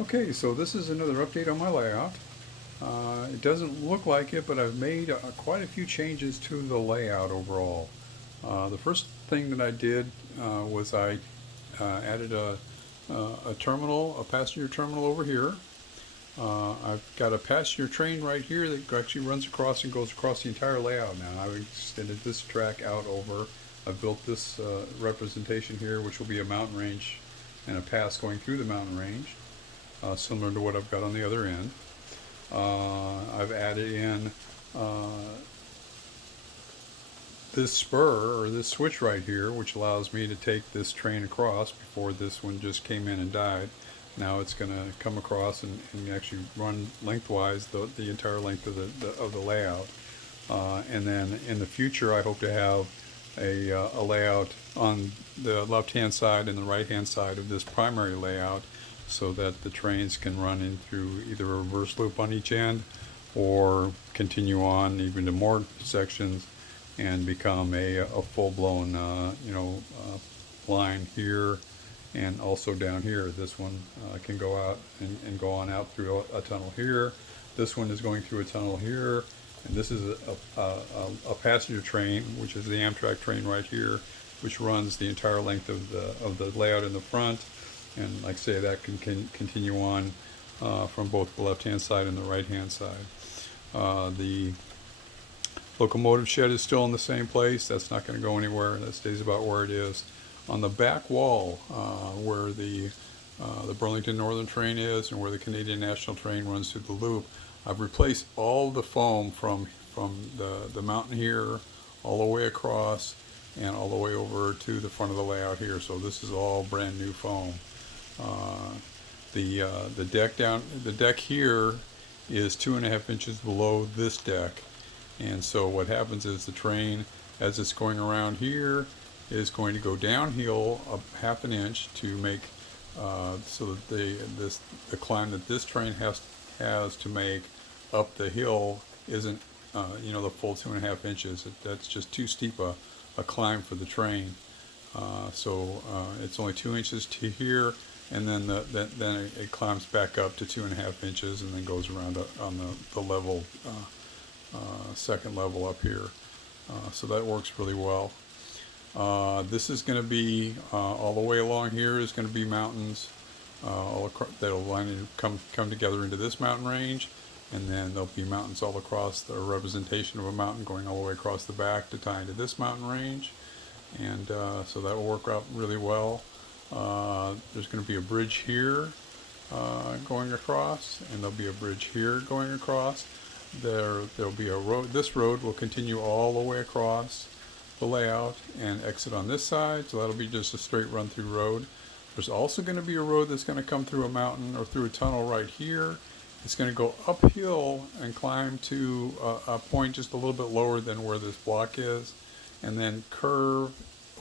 Okay, so this is another update on my layout. It doesn't look like it, but I've made quite a few changes to the layout overall. The first thing that I did was I added a terminal, a passenger terminal over here. I've got a passenger train right here that actually runs across and goes across the entire layout now. I've extended this track out over. I've built this representation here, which will be a mountain range and a pass going through the mountain range, similar to what I've got on the other end. I've added in uh, this spur or this switch right here, which allows me to take this train across. Before, this one just came in and died. Now it's going to come across and actually run lengthwise the entire length of the layout. And then in the future, I hope to have a layout on the left-hand side and the right-hand side of this primary layout, so that the trains can run in through either a reverse loop on each end or continue on even to more sections and become a full-blown line here and also down here. This one can go out and go on out through a tunnel here. This one is going through a tunnel here, and this is a passenger train, which is the Amtrak train right here, which runs the entire length of the layout in the front. And like I say, that can continue on from both the left-hand side and the right-hand side. The locomotive shed is still in the same place. That's not going to go anywhere. That stays about where it is. On the back wall, where the Burlington Northern train is and where the Canadian National train runs through the loop, I've replaced all the foam from the mountain here all the way across and all the way over to the front of the layout here. So this is all brand new foam. The deck here is 2.5 inches below this deck, and so what happens is the train, as it's going around here, is going to go downhill a 1/2 inch to make so that the climb that this train has to make up the hill isn't the full 2.5 inches. That's just too steep a climb for the train. So it's only 2 inches to here, and then then it climbs back up to 2.5 inches, and then goes around on the level second level up here. So that works really well. This is going to be all the way along here is going to be mountains all across, that'll come together into this mountain range, and then there'll be mountains all across, the representation of a mountain going all the way across the back to tie into this mountain range. And so that will work out really well. There's going to be a bridge here going across, and there'll be a bridge here going across. There'll be a road. This road will continue all the way across the layout and exit on this side, so that'll be just a straight run through road. There's also going to be a road that's going to come through a mountain or through a tunnel right here. It's going to go uphill and climb to a point just a little bit lower than where this block is, and then curve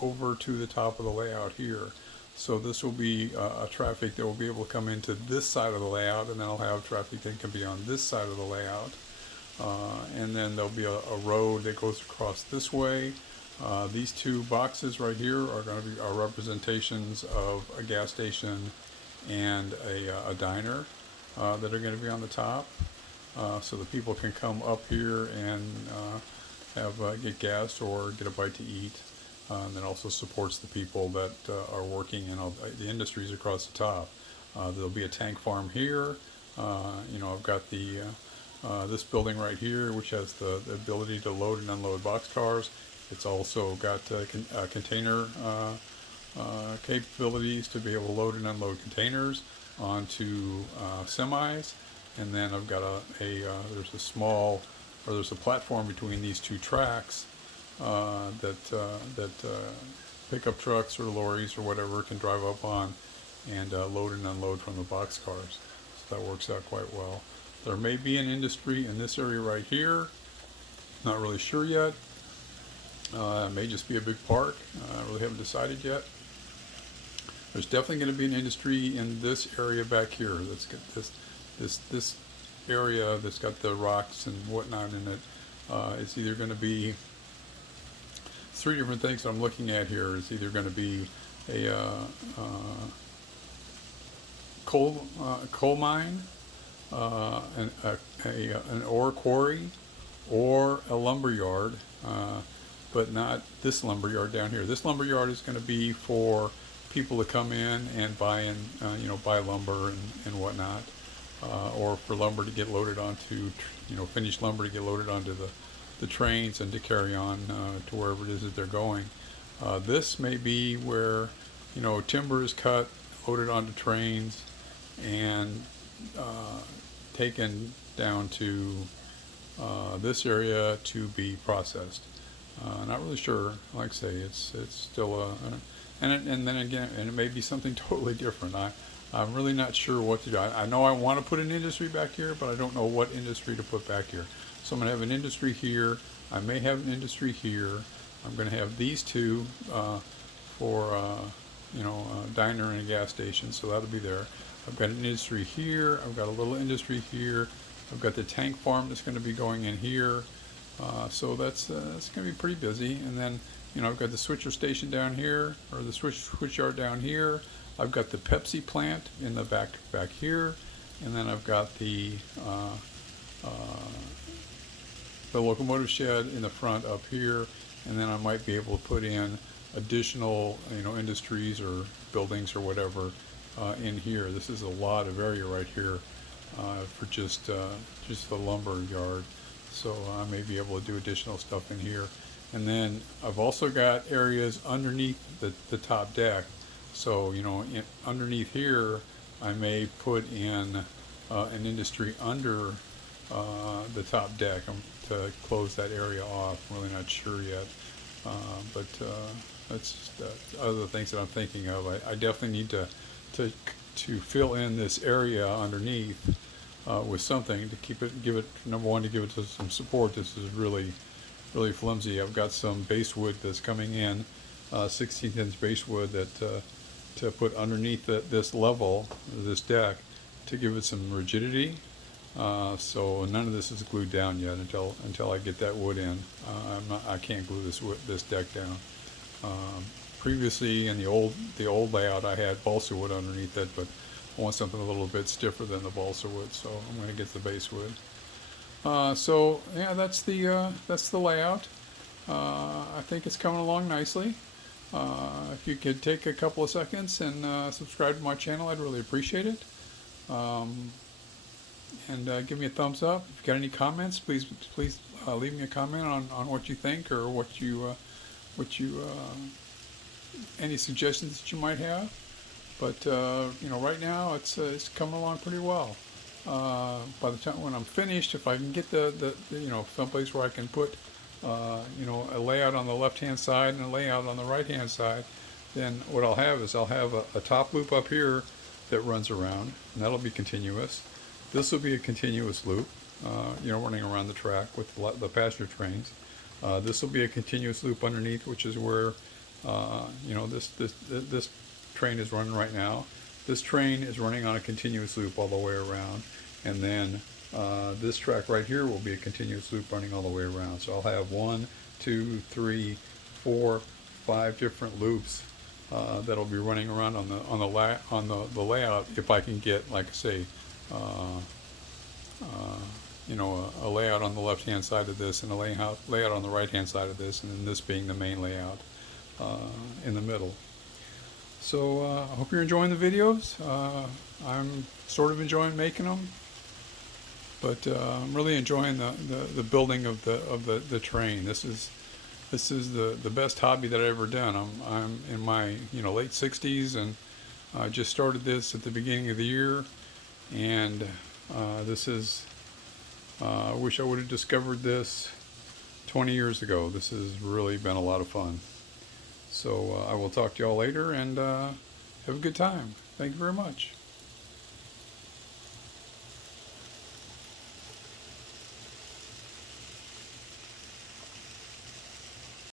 over to the top of the layout here. So this will be a traffic that will be able to come into this side of the layout, and then I'll have traffic that can be on this side of the layout. And then there'll be a road that goes across this way. These two boxes right here are going to be our representations of a gas station and a diner that are going to be on the top. So the people can come up here and get gas or get a bite to eat. And then also supports the people that are working in all the industries across the top. There'll be a tank farm here. I've got this building right here, which has the ability to load and unload boxcars. It's also got container capabilities to be able to load and unload containers onto semis. And then I've got there's a platform between these two tracks that pickup trucks or lorries or whatever can drive up on and load and unload from the boxcars. So that works out quite well. There may be an industry in this area right here. Not really sure yet. It may just be a big park. I really haven't decided yet. There's definitely going to be an industry in this area back here. That's got this area that's got the rocks and whatnot in it. It's either going to be three different things that I'm looking at here. It's either going to be a coal mine, an ore quarry, or a lumber yard, but not this lumber yard down here. This lumber yard is going to be for people to come in and buy buy lumber and whatnot, or for lumber to get loaded onto, finished lumber to get loaded onto the trains and to carry on to wherever it is that they're going. This may be where, timber is cut, loaded onto trains, and taken down to this area to be processed. Not really sure. Like I say, it's still and then again, and it may be something totally different. I'm really not sure what to do. I know I want to put an industry back here, but I don't know what industry to put back here. So I'm going to have an industry here. I may have an industry here. I'm going to have these two for a diner and a gas station, so that'll be there. I've got an industry here. I've got a little industry here. I've got the tank farm that's going to be going in here. So that's going to be pretty busy. And then, I've got the switcher station down here, or the switch yard down here. I've got the Pepsi plant in the back here, and then I've got the locomotive shed in the front up here, and then I might be able to put in additional, industries or buildings or whatever in here. This is a lot of area right here for just the lumber yard. So I may be able to do additional stuff in here. And then I've also got areas underneath the top deck. So, underneath here, I may put in an industry under the top deck to close that area off. I'm really not sure yet. But that's just other things that I'm thinking of. I definitely need to fill in this area underneath with something to give it, number one, to give it some support. This is really flimsy. I've got some basswood that's coming in, 16-inch basswood that to put underneath this level, this deck, to give it some rigidity. So none of this is glued down yet until I get that wood in. I can't glue this deck down. Previously in the old layout, I had balsa wood underneath it, but I want something a little bit stiffer than the balsa wood, so I'm going to get the basswood. So yeah, that's the layout. I think it's coming along nicely. If you could take a couple of seconds and subscribe to my channel, I'd really appreciate it. And give me a thumbs up. If you've got any comments, please leave me a comment on what you think, or any suggestions that you might have. But right now it's coming along pretty well. By the time when I'm finished, if I can get the someplace where I can put a layout on the left-hand side and a layout on the right-hand side, then what I'll have is a top loop up here that runs around, and that'll be continuous. This will be a continuous loop, running around the track with the passenger trains. This will be a continuous loop underneath, which is where this train is running right now. This train is running on a continuous loop all the way around, and then this track right here will be a continuous loop running all the way around. So I'll have 1, 2, 3, 4, 5 different loops that'll be running around on the layout, if I can get, like I say, a layout on the left-hand side of this and a layout on the right-hand side of this, and then this being the main layout in the middle. So I hope you're enjoying the videos. I'm sort of enjoying making them, but I'm really enjoying the building of the train. This is the best hobby that I've ever done. I'm in my late 60s, and I just started this at the beginning of the year, and this is I wish I would have discovered this 20 years ago. This has really been a lot of fun. So I will talk to y'all later, and have a good time. Thank you very much.